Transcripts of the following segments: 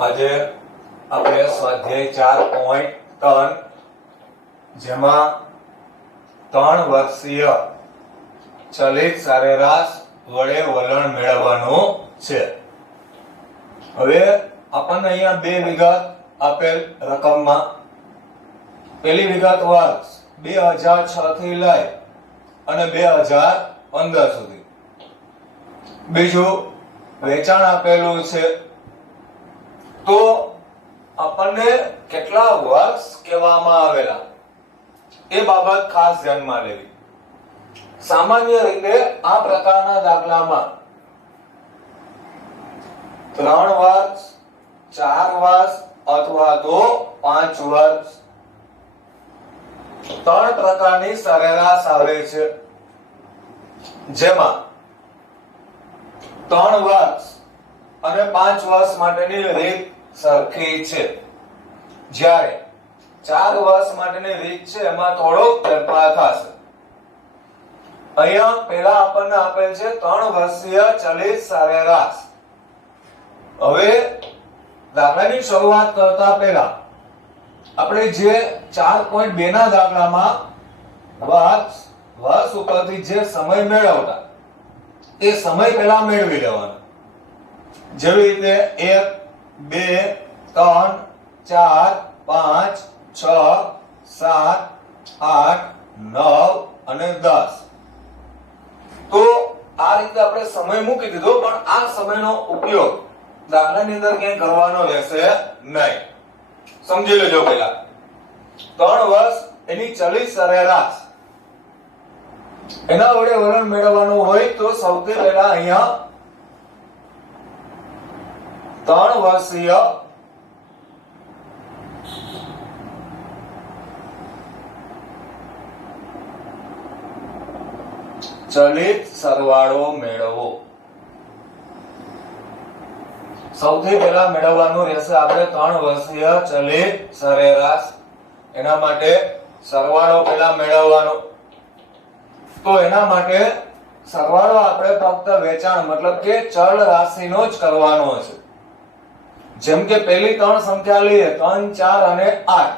આજે આપણે સ્વાધ્યાય 4.3 જેમાં 3 વર્ષીય ચલિત સરેરાશ વડે વલણ મેળવવાનું છે। હવે આપણને અહીંયા બે વિગત આપેલ રકમમાં, પહેલી વિગત વર્ષ 2006 થી લઈ અને 2015 સુધી, બીજું વેચાણ આપેલું છે, તો આપણને કેટલા વર્ષ કહેવામાં આવેલા એ બાબત ખાસ ધ્યાનમાં લેવી। સામાન્ય રીતે આ પ્રકારના દાખલામાં 3 વર્ષ, 4 વર્ષ અથવા તો 5 વર્ષ 3 પ્રકારની સરેરાશ આવે છે, જેમાં 3 વર્ષ અને 5 વર્ષ માટેની રીત સરખી છે, જ્યારે 4 વર્ષ માટેની રીત છે એમાં થોડો ફેરફાર થશે। અહીંયા પહેલા આપણને આપેલ છે 3 વર્ષીય ચલિત સરેરાશ। હવે દાખલાની શરૂઆત કરતા પહેલા આપણે જે 4.2 ના દાખલામાં વર્ષ ઉપરથી જે સમય મેળવતા એ સમય પહેલા મેળવી લેવાનો। જેવી રીતે 1, 2, 3, 4, 5, 6, 7, 8, 9 અને 10, તો આ રીતે આપણે સમય મૂકી દીધો, પણ આ સમયનો ઉપયોગ દાખલાની અંદર ક્યાંય કરવાનો રહેશે નહીં। સમજી લેજો। પહેલા 3 વર્ષ એની ચલિત સરેરાશ એના વડે વલણ મેળવવાનું હોય તો સૌથી પહેલા અહીંયા 3 વર્ષીય ચલિત સરવાળો મેળવો। સૌથી પહેલા મેળવવાનું રહેશે આપણે 3 વર્ષીય ચલિત સરેરાશ। એના માટે સરવાળો પહેલા મેળવવાનો, તો એના માટે સરવાળો આપણે ફક્ત વેચાણ મતલબ કે ચલ રાશિનો જ કરવાનો છે। જેમ કે પહેલી 3 સંખ્યા લઈએ 3, 4 અને 8,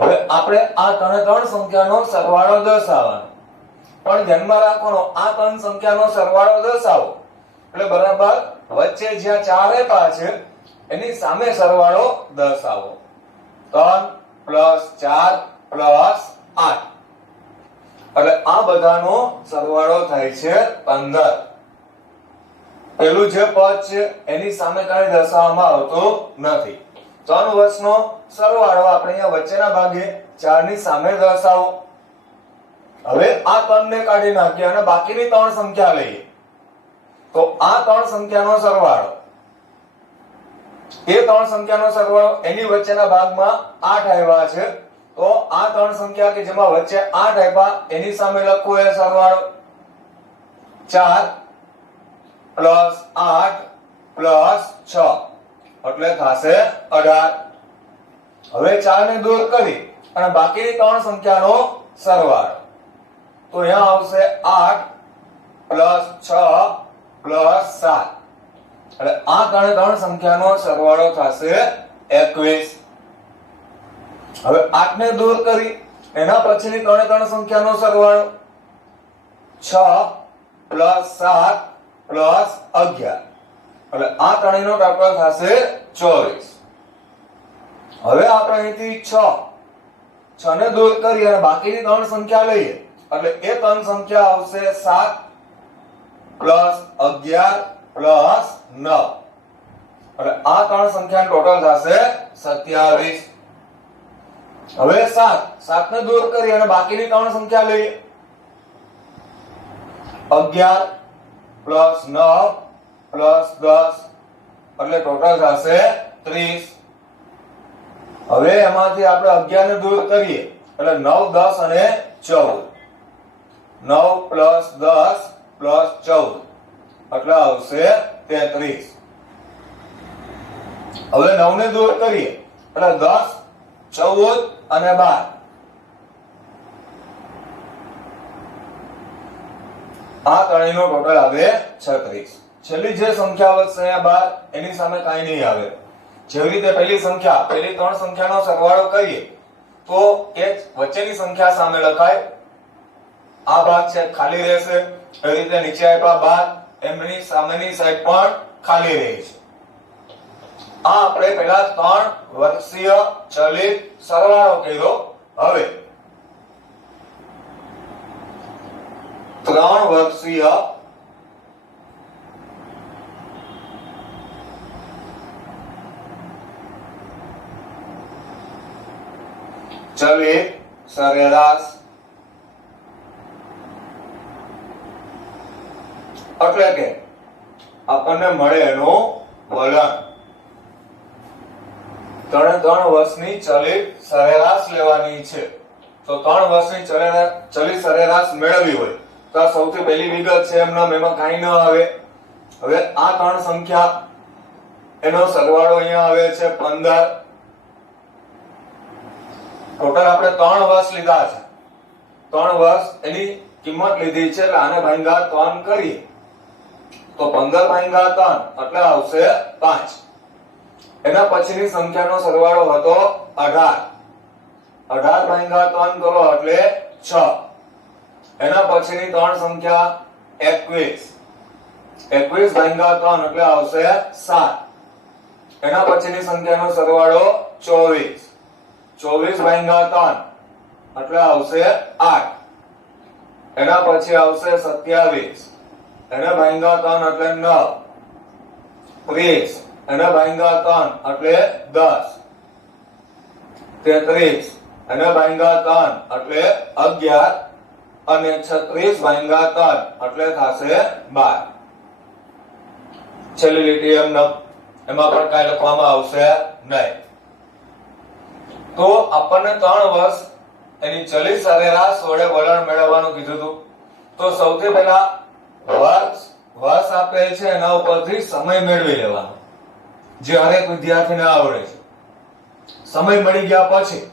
હવે આપણે આ 3 સંખ્યાનો સરવાળો દર્શાવવાનો, પણ ધ્યાનમાં રાખવાનો આ 3 સંખ્યાનો સરવાળો દર્શાવો એટલે બરાબર વચ્ચે જ્યાં 4 આપ્યા છે એની સામે સરવાળો દર્શાવો। 3 + 4 + 8 એટલે આ બધાનો સરવાળો થાય છે 15। પેલું જે પદ છે એની સામે કાંઈ દર્શાવવામાં આવતું નથી। 3 વર્ષનો સરવાળો આપણે અહીંયા વચ્ચેના ભાગે 4 ની સામે દર્શાવો। હવે આ 3 ને કાઢી નાખીએ અને બાકીની 3 સંખ્યા લઈએ, તો આ 3 સંખ્યાનો સરવાળો, એ 3 સંખ્યાનો સરવાળો એની વચ્ચેના ભાગમાં 8 આવ્યા છે, તો આ 3 સંખ્યા કે જેમાં વચ્ચે 8 આપ્યા એની સામે લખવું એ સરવાળો 4 + 8 + 6 એટલે થશે 18। હવે 4 ને દૂર કરી અને બાકીની 3 સંખ્યાનો સરવાળો, તો અહીંયા આવશે 8 + 6 + 7 એટલે આ 3 સંખ્યાનો સરવાળો થશે 21। હવે 8 ને દૂર કરી એના પછીની 3 સંખ્યાનો સરવાળો 6 + 7 + 11 એટલે આ ત્રણેયનો ટોટલ થશે 24। હવે આપણે અહીંથી 6 ને દૂર કરી અને બાકીની 3 સંખ્યા લઈએ એટલે એ 3 સંખ્યા આવશે 7 + 11 + 9 એટલે આ 3 સંખ્યાનો ટોટલ થશે 27। હવે 7 ને દૂર કરી અને બાકીની 3 સંખ્યા લઈએ 11 + 9 + 10 એટલે ટોટલ થશે 30। હવે એમાંથી આપણે 11 ને દૂર કરીએ એટલે 9, 10 અને 14, 9 + 10 + 14 એટલે આવશે 33। હવે 9 ને દૂર કરીએ એટલે 10, 14 અને 12, આ ત્રણેયનો ટોટલ આવે 36। છેલ્લી જે સંખ્યા વધશે અહીંયા 12 એની સામે કાંઈ નહીં આવે. જેવી રીતે પહેલી 3 સંખ્યાનો સરવાળો કરીએ તો એ વચ્ચેની સંખ્યા સામે લખાય, આ ભાગ છે ખાલી રહેશે. એ રીતે નીચે આપ્યા 12 એમની સામેની સાઈડ પણ ખાલી રહી છે. આ આપણે પહેલા 3 વર્ષીય ચલિત સરવાળો કર્યો. હવે 3 વર્ષીય ચલિત સરેરાશ એટલે કે આપણને મળે એનું વલણ. 3 વર્ષની ચલિત સરેરાશ લેવાની છે. તો 3 વર્ષની ચલિત સરેરાશ મેળવવી હોય તો આ સૌથી પહેલી વિગત છે, એમાં કાંઈ ન આવે. હવે આ 3 સંખ્યા એનો સરવાળો અહીંયા આવે છે 15. ટોટલ આપણે 3 વર્ષ લીધા છે. 3 વર્ષ એની કિંમત લીધી છે એટલે આને ભાગ્યા 3 કરીએ તો 15 ભાગ્યા 3 એટલે આવશે 5. એના પછીની સંખ્યાનો સરવાળો હતો 18. 18 ભાગ્યા 3 કરો એટલે 6. એના પછીની 3 સંખ્યા 21. 21 ભાગ્યા 3 એટલે આવશે 7. એના પછીની સંખ્યાનો સરવાળો 24. 24 ભાગ્યા 3 એટલે આવશે 8. એના પછી આવશે 27. એને ભાગ્યા 3 એટલે 9. 30 એને ભાગ્યા 3 એટલે 10. 33 એને ભાગ્યા 3 એટલે 11 અને 36 ભાગ્યા 3 એટલે થશે 12. છેલ્લી લીટી એમાં પણ કાંઈ લખવામાં આવશે નહીં. તો આપણને 3 વર્ષ એની ચલિત સરેરાશ વડે વલણ મેળવવાનું કીધું હતું. તો સૌથી પહેલા વર્ષ આપેલ છે એના ઉપરથી સમય મેળવી લેવાનો, જે હરેક વિદ્યાર્થીને આવડે છે. સમય મળી ગયા પછી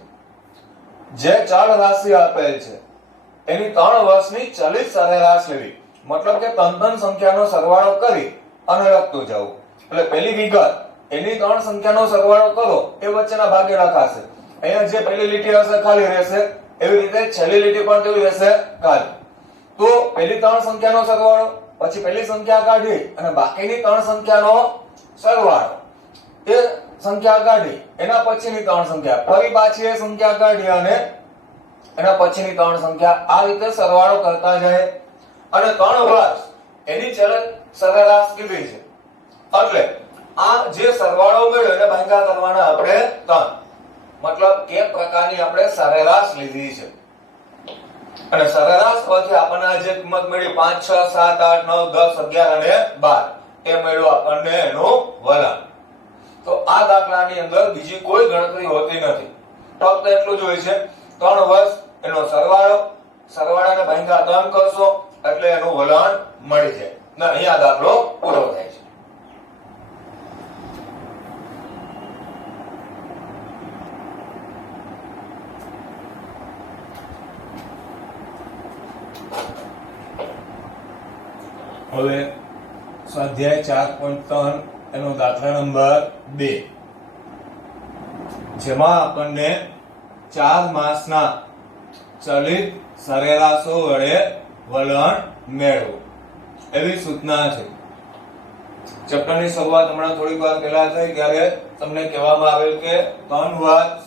જે ચલ રાશિ આપેલ છે એની 3 વર્ષની ચલિત સરેરાશ લેવી, મતલબ કે 3 સંખ્યાનો સરવાળો કરી અને લખતું જવું. એટલે પહેલી વિગત એની 3 સંખ્યાનો સરવાળો કરો એ વચ્ચેના ભાગે લખાશે. અહીંયા જે પહેલી લીટી હશે ખાલી રહેશે, એવી રીતે છેલ્લી લીટી પણ કેવી રહેશે? ખાલી. તો પહેલી 3 સંખ્યાનો સરવાળો, પછી પહેલી સંખ્યા કાઢી અને બાકીની 3 સંખ્યાનો સરવાળો, એ સંખ્યા કાઢી એના પછીની 3 સંખ્યા, ફરી પાછી એ સંખ્યા કાઢી અને એના પછીની 3 સંખ્યા, આ રીતે સરવાળો કરતા જાય. અને 3 વર્ષ એની ચલિત સરેરાશ કીધી છે એટલે આ જે સરવાળો મળ્યો એને ભાગ્યા કરવાના આપણે 3. મતલબ કે પ્રકારની આપણે સરેરાશ લીધી છે. અને સરેરાશ પરથી આપણને જે કિંમત મળી 5 6 7 8 9 10 11 અને 12 એ મળ્યો આપણને એનું વલણ. તો આ દાખલાની અંદર બીજી કોઈ ગણતરી હોતી નથી, ફક્ત એટલું જ હોય છે 3 વર્ષ એનો સરવાળો, સરવાળાને ભાગ્યા 3 કરશો એટલે એનું વલણ મળી જાય ને અહીંયા દાખલો પૂરો થાય છે. હવે સ્વાધ્યાય 4.3 એનો દાખલા નંબર 2, જેમાં આપણને 4 માસના ચલિત સરેરાશો વડે વલણ મેળવો એવી સૂચના છે. ચેપ્ટરની શરૂઆત હમણાં થોડીક વાર પહેલા થઈ ત્યારે તમને કહેવામાં આવેલ કે 3 વર્ષ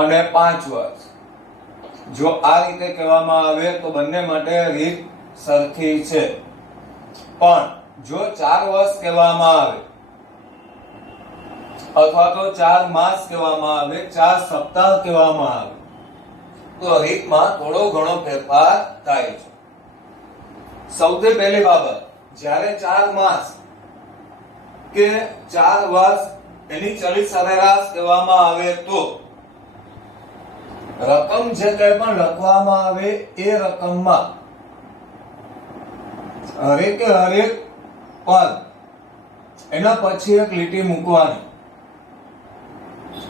અને 5 વર્ષ. જો આ રીતે કહેવામાં આવે તો બંને માટે રીત સરખી છે, પણ જો 4 વર્ષ કહેવામાં આવે અથવા તો 4 માસ કહેવામાં આવે, 4 સપ્તાહ કહેવામાં આવે તો રીતમાં થોડો ઘણો ફેરફાર થાય છે. સૌથી પહેલી બાબત, જ્યારે 4 માસ કે 4 વર્ષ એની ચલિત સરેરાશ કહેવામાં આવે તો રકમ જે કંઈ પણ લખવામાં આવે એ રકમમાં હરેકે હરેક પદ એના પછી એક લીટી મૂકવાની,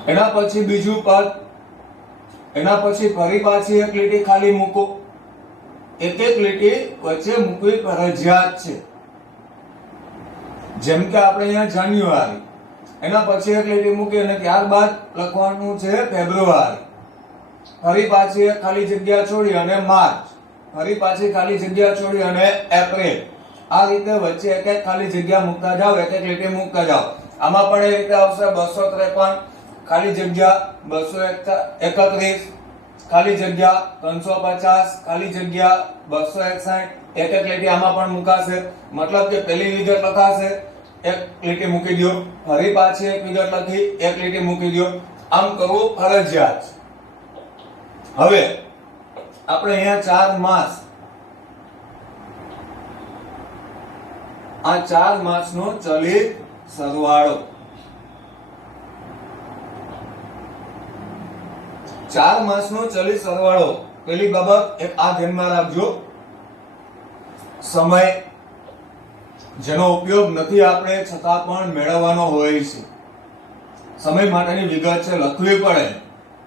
એના પછી બીજું પદ, એના પછી ફરી પાછી એક લીટી ખાલી મૂકો. એક એક લીટી વચ્ચે મૂકવી ફરજિયાત છે. જેમ કે આપણે અહીંયા જાન્યુઆરી, એના પછી એક લીટી મૂકી અને ત્યારબાદ લખવાનું છે ફેબ્રુઆરી, ફરી પાછી એક ખાલી જગ્યા છોડી અને માર્ચ, ફરી પાછી ખાલી જગ્યા છોડી અને એપ્રિલ. આ રીતે વચ્ચે એક એક ખાલી જગ્યા મૂકતા જાઓ, એક એક લીટી મૂકતા જાઓ. આમાં પણ એ રીતે આવશે 253 ખાલી જગ્યા, 231 ખાલી જગ્યા, 350 ખાલી જગ્યા, 261 એક એક લીટી આમાં પણ મુકાશે. મતલબ કે પહેલી વિગત લખાશે, એક લીટી મૂકી દો, ફરી પાછી એક વિગત લખી, એક લીટી મૂકી દો. આમ કરવું ફરજિયાત. હવે આપણે અહીંયા 4 માસ, આ 4 માસનો ચલિત સરવાળો, 4 માસનો ચલિત સરવાળો. પહેલી બાબત એક આ ધ્યાનમાં રાખજો, સમય જેનો ઉપયોગ નથી આપણે છતાં પણ મેળવવાનો હોય છે. સમય માટેની વિગત છે, લખવી પડે.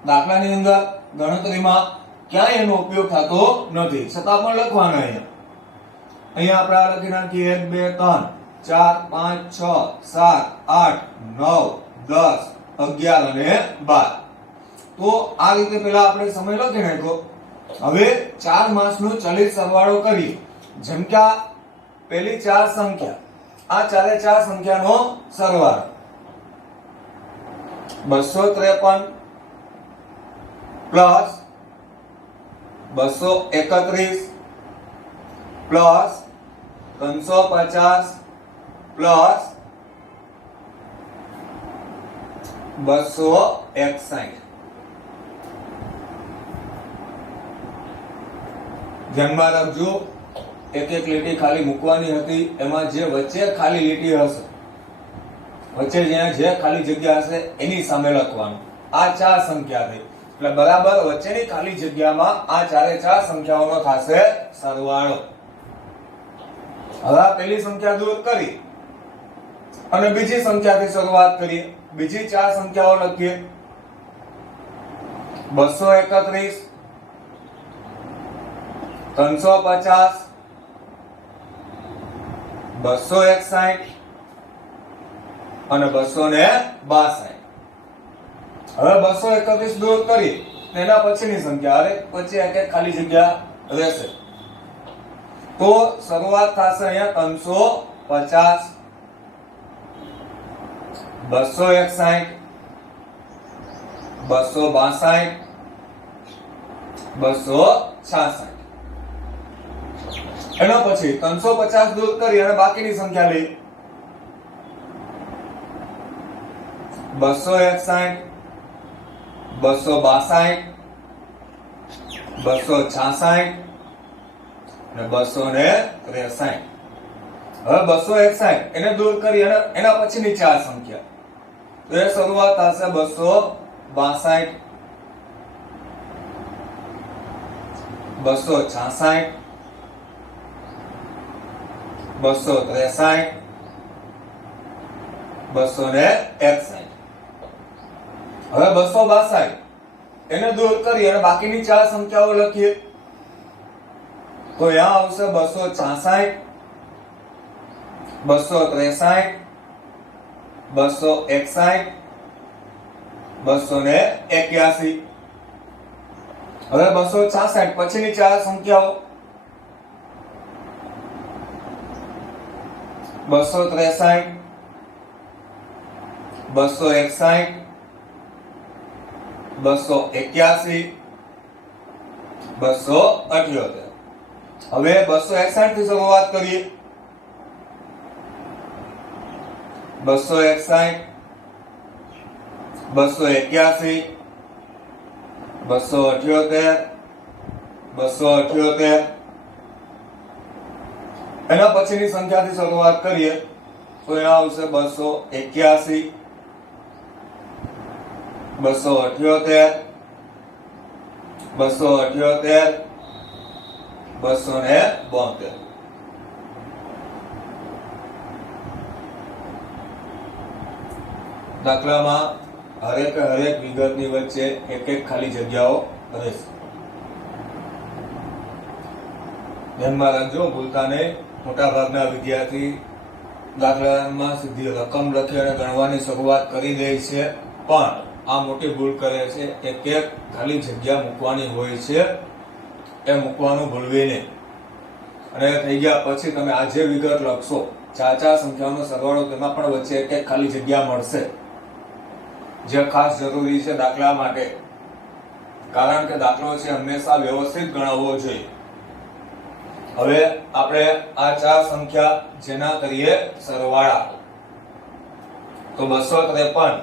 દાખલાની અંદર ગણતરીમાં ક્યાંય એનો ઉપયોગ થતો નથી, છતાં પણ લખવાના. અહીંયા આપણે આ લખી નાખીએ 1 2 3 4 5 6 7 8 9 10 11 અને 12. તો આ રીતે પેલા આપણે સમય લખી નાખ્યો. હવે 4 માસનો ચલિત સરવાળો કરીએ. જેમ કે આ પહેલી 4 સંખ્યા, આ ચારે 4 સંખ્યાનો સરવાળો 253 પ્લસ 231 પ્લસ 350 પ્લસ 261. ધ્યાનમાં રાખજો, એક એક લીટી ખાલી મૂકવાની હતી, એમાં જે વચ્ચે ખાલી લીટી હશે, વચ્ચે જ્યાં જે ખાલી જગ્યા હશે એની સામે લખવાનું. આ 4 સંખ્યા થઈ એટલે બરાબર વચ્ચેની ખાલી જગ્યામાં આ ચારે 4 સંખ્યાઓનો થશે સરવાળો. હવે આ પહેલી સંખ્યા દૂર કરી અને બીજી સંખ્યાથી શરૂઆત કરીએ. બીજી 4 સંખ્યાઓ લખીએ. 231 350 261 અને 262. હવે 231 દૂર કરી એના પછીની સંખ્યા, અરે પછી એક એક ખાલી જગ્યા રહેશે. તો શરૂઆત થશે અહીંયા 350 261 262 266. એના પછી 350 દૂર કરી અને બાકીની સંખ્યા લઈ 261 262 266 અને 263. હવે 261 એને દૂર કરી અને એના પછીની 4 સંખ્યા, તો એ શરૂઆત થશે 262 266 263 261. હવે 262 એને દૂર કરી અને બાકીની 4 સંખ્યાઓ લખીએ. તો અહીંયા આવશે 266 263 261 281. હવે 266 પછીની 4 સંખ્યાઓ 263 261 281 278. હવે 261 થી શરૂઆત કરીએ. 261 281 278 278. એના પછીની સંખ્યાથી શરૂઆત કરીએ તો અહીંયા આવશે 281 278 278 272. દાખલામાં હરેક વિગતની વચ્ચે એક એક ખાલી જગ્યાઓ રહેશે. ધ્યાનમાં રાખજો, ભૂલતા નહીં. મોટા ભાગના વિદ્યાર્થી દાખલામાં સીધી રકમ લખી અને ગણવાની શરૂઆત કરી દે છે, પણ આ મોટી ભૂલ કરે છે કે ખાલી જગ્યા મૂકવાની હોય છે, એ મૂકવાનું ભૂલવી નહીં. અને થઈ ગયા પછી તમે આ જે વિગત લખશો, ચાર સંખ્યાઓનો સરવાળો, તેમાં પણ વચ્ચે એક ખાલી જગ્યા મળશે, જે ખાસ જરૂરી છે દાખલા માટે, કારણ કે દાખલો છે હંમેશા વ્યવસ્થિત ગણાવવો જોઈએ. હવે આપણે આ ચાર સંખ્યા જેના કરીએ સરવાળા, તો 253,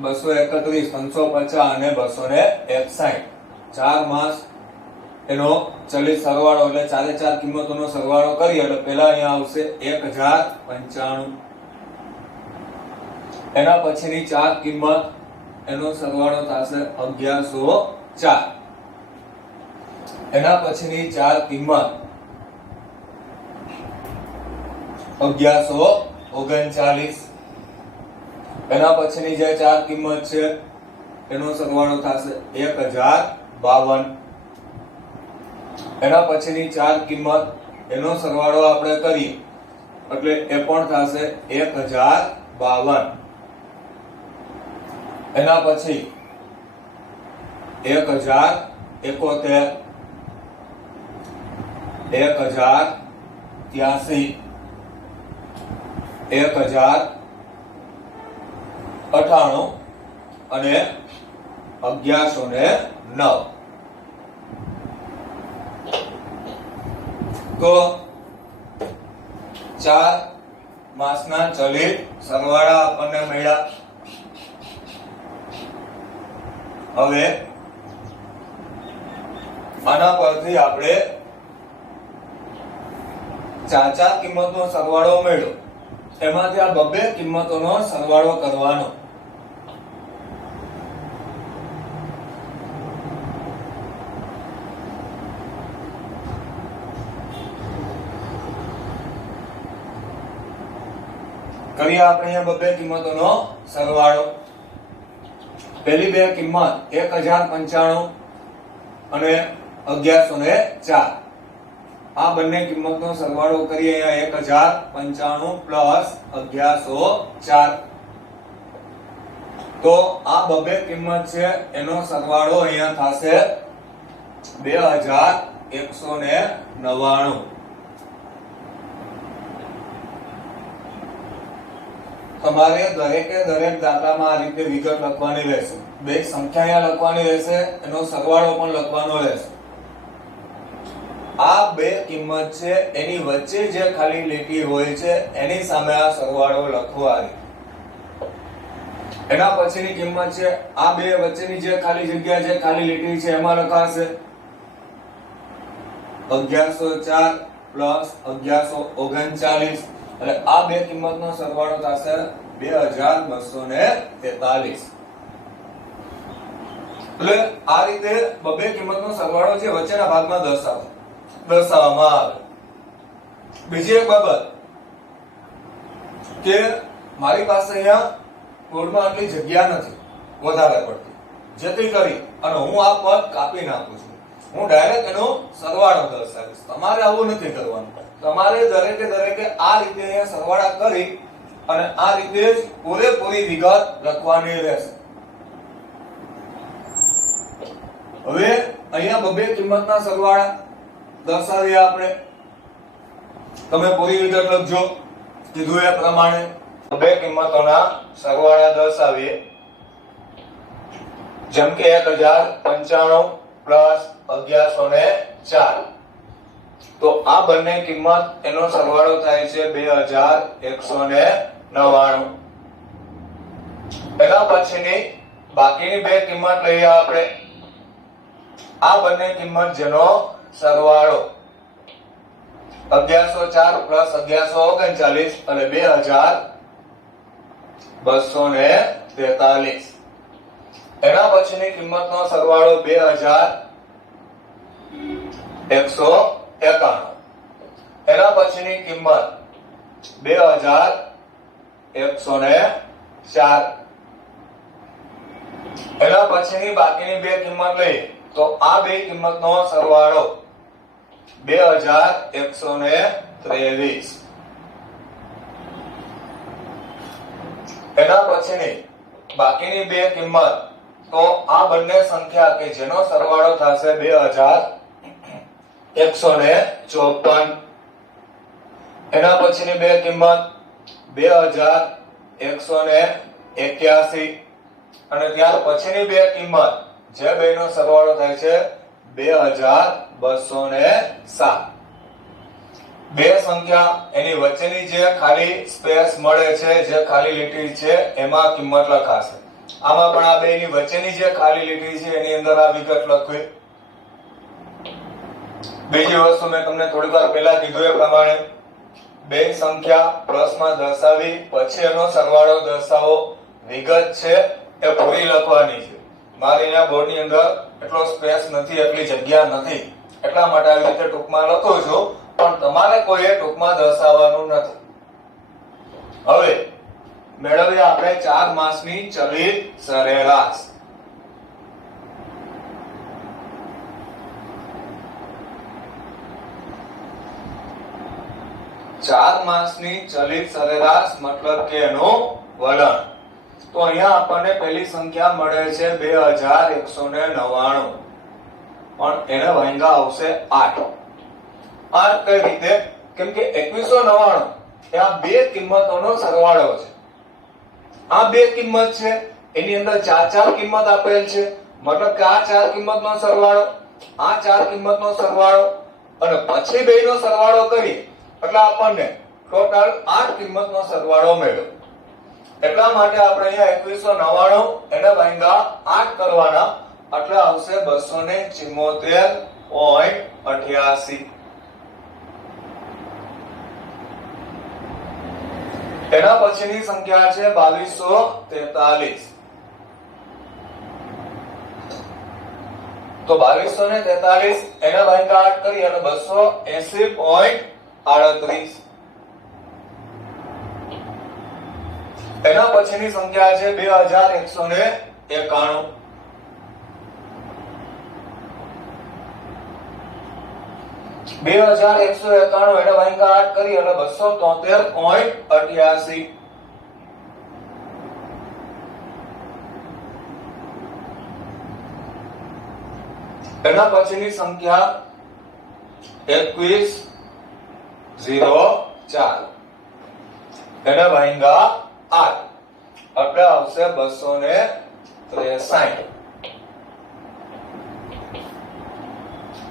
231, 550 અને 261, 4 માસ એનો ચલિત સરવાળો, એટલે ચારે ચાર કિંમતોનો સરવાળો કરીએ એટલે પહેલા અહીંયા આવશે 1095. એના પછીની ચાર કિંમત, એનો સરવાળો થશે 1104. એના પછીની ચાર કિંમત 1139. એના પછીની જે ચાર કિંમત છે એનો સરવાળો થશે 1052. એના પછીની ચાર કિંમત, એનો સરવાળો આપણે કરીએ એટલે એ પણ થશે 1052. એના પછી 1071, 1083, 1098 અને 1109. તો ચાર માસના ચલિત સરવાળા આપણને મળ્યા. હવે આના પરથી આપણે ચાર કિંમતનો સરવાળો મળ્યો, એમાંથી આ બબ્બે કિંમતોનો સરવાળો કરવાનો. કરીએ આપણે અહીંયા બબ્બે કિંમતોનો સરવાળો. પહેલી બે કિંમત 1095 અને 1104, આ બંને કિંમતનો સરવાળો કરીએ અહીંયા 1095 પ્લસ 1104. તો આ બબ્બે કિંમત છે એનો સરવાળો અહીંયા થશે 2199. તમારે દરેકે દરેક દાખલામાં આ રીતે વિગત લખવાની રહેશે. બે સંખ્યા અહીંયા લખવાની રહેશે, એનો સરવાળો પણ લખવાનો રહેશે. આ બે કિંમત છે એની વચ્ચે જે ખાલી લીટી હોય છે એની સામે આ સરવાળો લખવાનો. એના પછીની કિંમત છે આ બે વચ્ચેની જે ખાલી જગ્યા, જે ખાલી લીટી છે એમાં લખાશે 1104 પ્લસ 1139. એટલે આ બે કિંમતનો સરવાળો થશે 2243. એટલે આ રીતે બબે કિંમતનો સરવાળો છે વચ્ચેના ભાગમાં દર્શાવવામાં આવે. બીજી એક બાબત કે મારી પાસે અહીંયા બોર્ડમાં આટલી જગ્યા નથી વધારે પડતી, જેથી કરી અને હું આ પદ કાપી નાખું છું. હું ડાયરેક્ટ એનો સરવાળો દર્શાવીશ. તમારે આવું નથી કરવાનું. તમારે દરેકે આ રીતે સરવાળા કરી અને આ રીતે જ પૂરેપૂરી વિગત લખવાની રહેશે. હવે અહીંયા બબે કિંમતના સરવાળા દર્શાવીએ આપણે. તમે પૂરી વિગત લખજો કીધું એ પ્રમાણે. બબે કિંમતોના સરવાળા દર્શાવીએ. જેમ કે 1095 પ્લસ 1104. તો આ બંને કિંમત એનો સરવાળો થાય છે 2199. એના પછીની બાકીની બે કિંમત લઈએ આપણે. આ બંને કિંમત જેનો સરવાળો 1104 પ્લસ 1139 અને 2243. એના પછીની કિંમતનો સરવાળો 2191. એના પછીની કિંમત 2104. એના પછીની બાકીની બે કિંમત લઈએ તો આ બે કિંમતનો સરવાળો 2123. એના પછીની બાકીની બે કિંમત, તો આ બંને સંખ્યા કે જેનો સરવાળો થશે 2154. એના પછીની બે કિંમત 2181 અને ત્યાર પછીની બે કિંમત જે બેનો સરવાળો થાય છે 2207. બે સંખ્યા એની વચ્ચેની જે ખાલી સ્પેસ મળે છે, જે ખાલી લીટી છે એમાં કિંમત લખાશે. આમાં પણ આ બેની વચ્ચેની જે ખાલી લીટી છે એની અંદર આ વિગત લખવી. બીજી વસ્તુ મેં તમને થોડી વાર પહેલા કીધું એ પ્રમાણે બે સંખ્યા પ્લસમાં દર્શાવી પછી એનો સરવાળો દર્શાવો. વિગત છે એ પૂરી લખવાની છે. મારે અહીંયા બોર્ડની અંદર એટલો સ્પેસ નથી, એટલી જગ્યા નથી, એટલા માટે આવી રીતે ટૂંકમાં લખું છું, પણ તમારે કોઈએ ટૂંકમાં દર્શાવવાનું નથી. હવે મેળવીએ આપણે 4 માસની ચલિત સરેરાશ. ચાર માસની ચલિત સરેરાશ મતલબ કે એનું વલણ. તો અહીંયા આપણને પહેલી સંખ્યા મળે છે 2199, પણ એને ભાંગા આવશે 8. 8 કઈ રીતે? કેમ કે 2199 એ આ બે કિંમતોનો સરવાળો છે. આ બે કિંમત છે એની અંદર ચાર કિંમત આપેલ છે, મતલબ કે આ ચાર કિંમતનો સરવાળો, આ ચાર કિંમતનો સરવાળો અને પછી બેનો સરવાળો કરી એટલે આપણને ટોટલ 8 કિંમતનો સરવાળો મળ્યો. એટલા માટે આપણે અહીંયા 2199 એને ભાંગા 8 કરવાના એટલે આવશે 274.88. એના પછીની સંખ્યા છે 2243. તો 2243 એના ભાંગા 8 કરી અને 280.38. એના પછીની સંખ્યા છે 2191. 2191 એના ભાંગા 8 કરી અને 273.88. એના પછીની સંખ્યા 2104 એના ભાંગા 8 એટલે આવશે 263.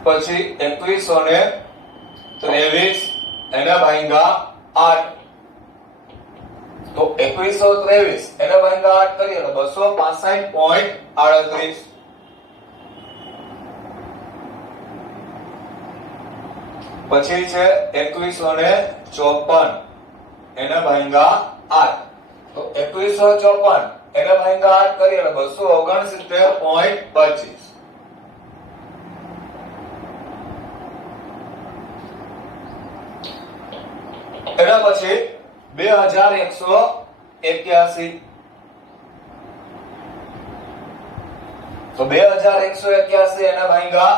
પછી 2123 એના ભાંગા 8, તો 2123 એના ભાંગા 8 કરીએ તો 265.38. પછી છે 2154 એના ભાંગા 8, તો 2154 એના ભાંગા 8 કરીએ તો 269.25. એના પછી 2181, તો 2181 એના ભાંગા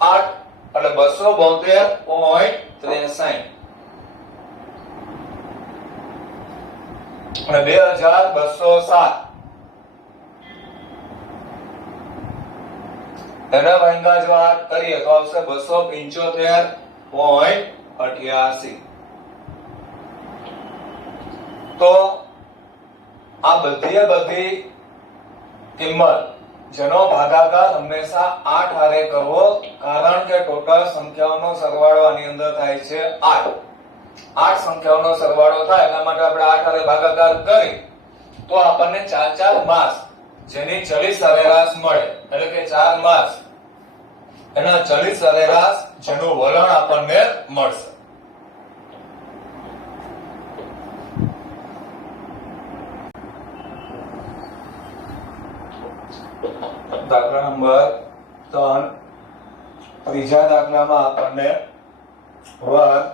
8 એટલે 272.63. અને 2207 એના ભાંગા જો 8 કરીએ તો આવશે 275.88. તો આ બધી કિંમત જેનો ભાગાકાર હંમેશા 8 હારે કરવો, કારણ કે ટોટલ સંખ્યાઓનો સરવાળો આની અંદર થાય છે 8. 8 સંખ્યાઓનો સરવાળો થાય એટલા માટે આપણે 8 હારે ભાગાકાર કરી તો આપણને 4 માસ જેની ચલિત સરેરાશ મળે, એટલે કે 4 માસ એના ચલિત સરેરાશ જેનું વલણ આપણને મળશે. દાખલા નંબર 3, ત્રીજા દાખલામાં આપણને વર્ષ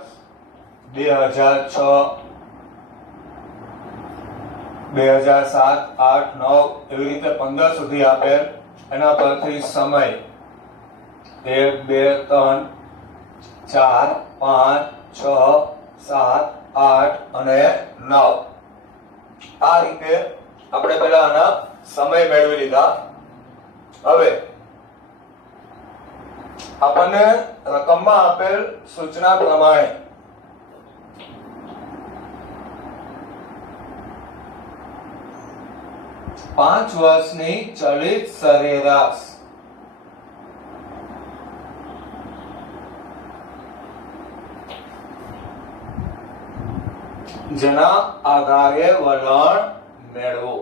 2006, 2007, 8, 9 એવી રીતે 15 સુધી આપેલ. એના પરથી સમય 1, 2, 3, 4, 5, 6, 7, 8 અને 9 આ રીતે આપણે પહેલા આના સમય મેળવી લીધા. હવે આપણને રકમમાં આપેલ સૂચના પ્રમાણે પાંચ વર્ષની ચલિત સરેરાશ જેના આધારે વલણ મેળવો.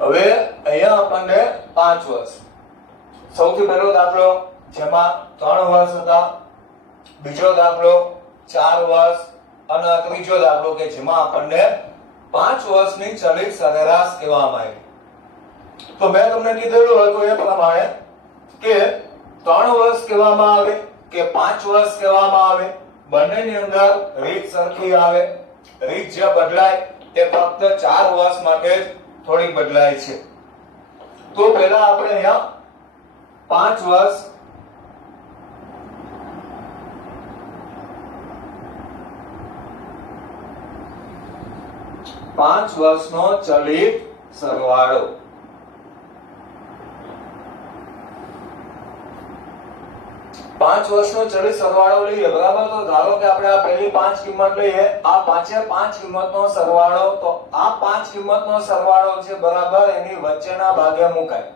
હવે અહીંયા આપણને 5 વર્ષ. સૌથી પહેલો દાખલો જેમાં 3 વર્ષ હતા, બીજો દાખલો 4 વર્ષ અને ત્રીજો દાખલો કે જેમાં આપણને 5 વર્ષની ચલિત સરેરાશ કહેવામાં આવી. તો મેં તમને કીધેલું હતું એ પ્રમાણે કે 3 વર્ષ કહેવામાં આવે કે 5 વર્ષ કહેવામાં આવે, બંનેની અંદર રીત સરખી આવે. રીત જે બદલાય તે ફક્ત 4 વર્ષ માટે જ થોડી બદલાય છે. તો પહેલા આપણે અહીંયા 5 વર્ષ વર્ષનો ચલિત સરવાળો. 5 વર્ષનો ચલિત સરવાળો લઈએ, બરાબર. તો ધારો કે આપણે આ પહેલી 5 કિંમત લઈએ, આ પાંચે 5 કિંમતનો સરવાળો, તો આ 5 કિંમતનો સરવાળો છે બરાબર એની વચ્ચેના ભાગે મુકાય.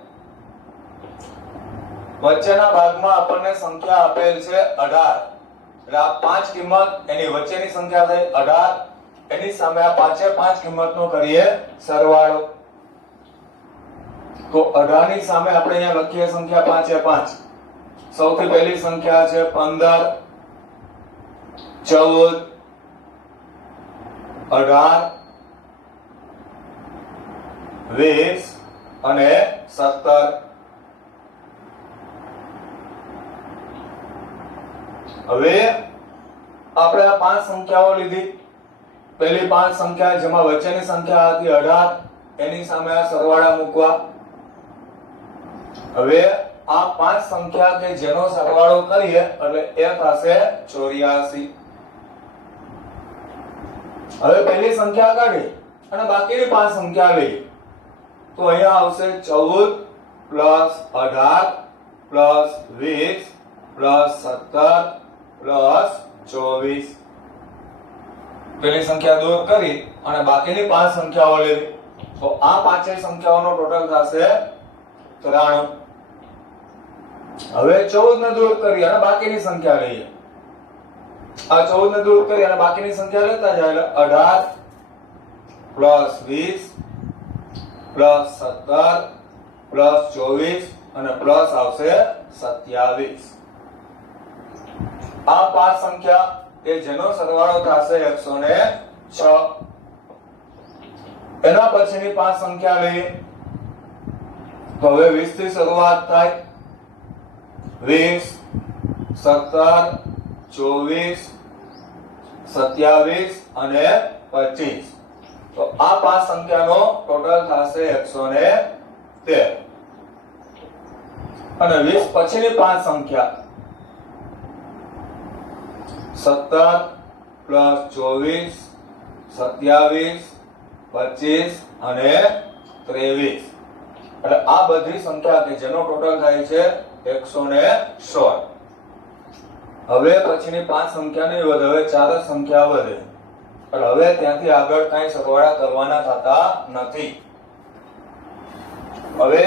વચ્ચેના ભાગમાં આપણને સંખ્યા આપેલ છે 18, એટલે આ 5 કિંમત એની વચ્ચેની સંખ્યા થઈ 18, એની સામે આ પાંચે 5 કિંમતનો કરીએ સરવાળો. તો 18 ની સામે આપણે અહીંયા લખીએ સંખ્યા પાંચે 5. સૌથી પહેલી સંખ્યા છે 15, 14, 18, 20 અને 17. હવે આપણે આ 5 સંખ્યાઓ લીધી. પહેલી 5 સંખ્યા જેમાં વચ્ચેની સંખ્યા હતી 18, એની સામે આ સરવાળા મૂકવા. હવે આ 5 સંખ્યા કે જેનો સરવાળો કરીએ એટલે એ થશે 84. હવે પહેલી સંખ્યા કાઢી અને બાકીની 5 સંખ્યા લઈએ. તો અહીંયા આવશે 14 + 18 + 20 + 17 + 24. પેલી સંખ્યા દૂર કરી અને બાકીની 5 સંખ્યાઓ લેવી. તો આ પાંચેય સંખ્યાઓનો ટોટલ થશે 93. હવે 14 ને દૂર કરી અને બાકીની સંખ્યા લઈએ. આ 14 ને દૂર કરી અને બાકીની સંખ્યા લેતા જાય એટલે 18 + 20 + 17 + 24 અને પ્લસ આવશે 27. આ 5 સંખ્યા કે જેનો સરવાળો થશે 106. એના પછીની 5 સંખ્યા લઈએ. તો હવે 20 થી શરૂઆત થાય. 20, 17, 24, 27 અને 25. તો આ 5 સંખ્યાનો ટોટલ થશે 113. અને 20 પછીની 5 સંખ્યા 17 + 24, 27, 25 અને 23. એટલે આ બધી સંખ્યા કે જેનો ટોટલ થાય છે 116. હવે પછીની 5 સંખ્યા નહીં વધે, હવે 4 જ સંખ્યા વધે. એટલે હવે ત્યાંથી આગળ કાંઈ સરવાળા કરવાના થતા નથી. હવે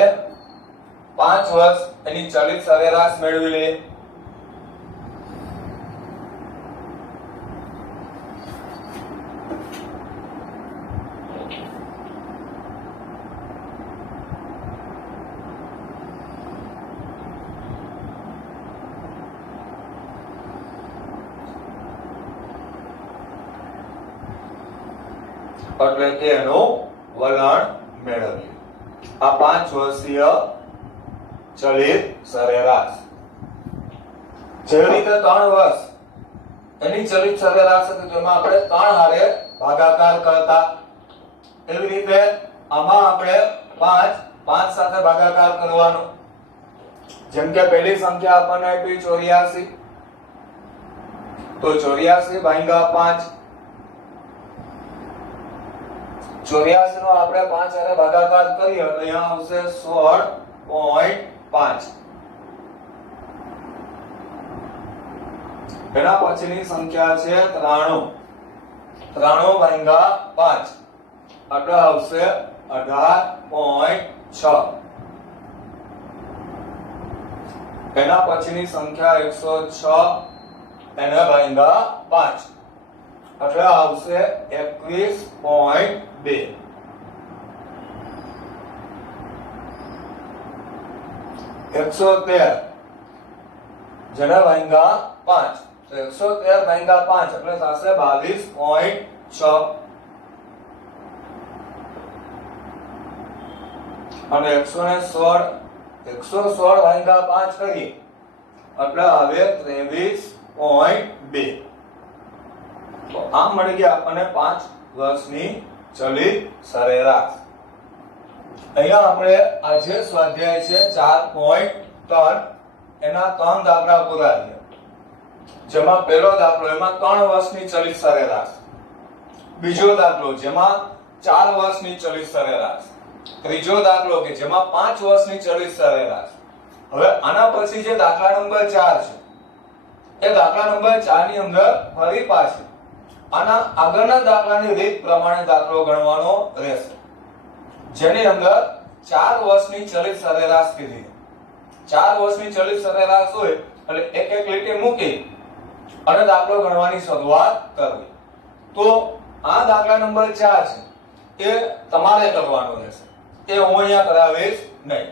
5 વર્ષ એની ચલિત સરેરાશ મેળવી લઈએ. એટલે કે એનું વલણ મેળવ્યું. આ 5 વર્ષીય ચલિત સરેરાશ. જેવી રીતે 3 વર્ષ એની ચલિત સરેરાશ હતી, તેમાં આપણે 3 હારે ભાગાકાર કરતા. એવી રીતે આમાં આપણે 5 સાથે ભાગાકાર કરવાનો. જેમ કે પહેલી સંખ્યા આપણને આપી 84, તો 84 ભાગ્યા 5, 84 નો આપણે 5 સાથે ભાગાકાર કરીએ તો અહીંયા આવશે 16.5. એના પછીની સંખ્યા છે 93, 93 ભાગ્યા 5 એટલે આવશે 18.6. એના પછીની સંખ્યા 106 એને ભાગ્યા 5 એટલે આવશે 21.2. એકસો 13 જેને ભાગ્યા 5 તો 113 ભાગ્યા 5 એટલે થશે 22.6. અને 116 ભાગ્યા 5 કરીએ એટલે આવે 23.2. તો આમ મળી ગયા આપણને 5 વર્ષની ચલિત સરેરાશ. અહીંયા આપણે આજે સ્વાધ્યાય છે 4.3 એના 3 દાખલા પૂરા થયા. જેમાં પહેલો દાખલો એમાં 3 વર્ષની ચલિત સરેરાશ, બીજો દાખલો જેમાં 4 વર્ષની ચલિત સરેરાશ, ત્રીજો દાખલો કે જેમાં 5 વર્ષની ચલિત સરેરાશ. હવે આના પછી જે દાખલા નંબર 4 છે એ દાખલા નંબર 4 ની અંદર ફરી પાછી આના આગળના દાખલાની રીત પ્રમાણે દાખલો ગણવાનો રહેશે, જેની અંદર 4 વર્ષની ચલિત સરેરાશ કીધી. 4 વર્ષની ચલિત સરેરાશ હોય એટલે એક એક લીટી મૂકી અને દાખલો ગણવાની શરૂઆત કરવી. તો આ દાખલા નંબર 4 છે એ તમારે કરવાનો રહેશે, એ હું અહીંયા કરાવીશ નહીં.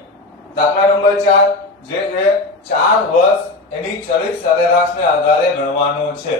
દાખલા નંબર 4 જે છે 4 વર્ષ એની ચલિત સરેરાશને આધારે ગણવાનો છે.